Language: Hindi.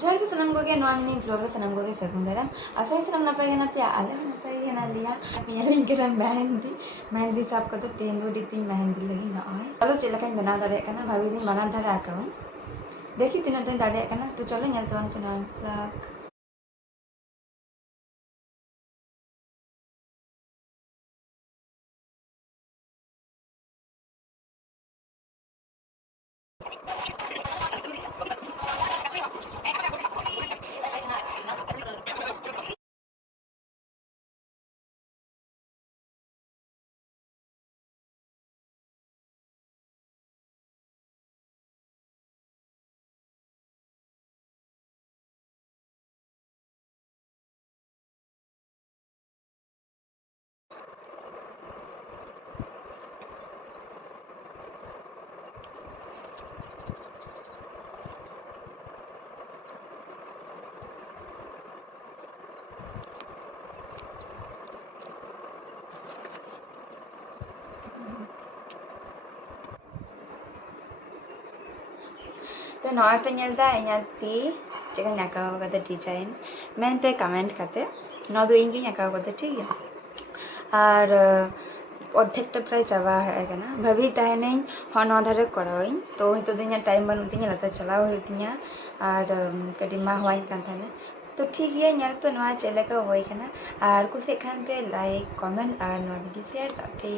जोर के सनम को के नॉन ब्लॉग रे सनम को के सेकुंडरा असे सनम ना पाएगा ना पे आले ना पाएगा ना लिया पियलिंग के मेहंदी साफ करते तीन दो दी मेहंदी लगी ना आए चलो चले का बना दाड़े कना भाभी दिन बना धारे आका देखी तीन दिन दाड़े कना तो चलो नेल तवान पे नॉन ब्लॉग तो नॉय पे नेलदा इना ती चिकन नाका होगा तो डिजाइन मैंने पे कमेंट करते नौ दो इंगी नाका होगा तो ठीक है और অর্ধেকটা প্রায় চাবা হয়ে গেল ভাবি তাহে নেই হন অধারে করাই তো হয়তো দিন টাইম বানুতিኛ লাতে চালাও হইতিኛ আর কটি মা হওয়াই কান থানে तो ठीक है यार पे नवा चले का होई कना और कुछ एखान पे लाइक कमेंट और नोटिफिकेशन पे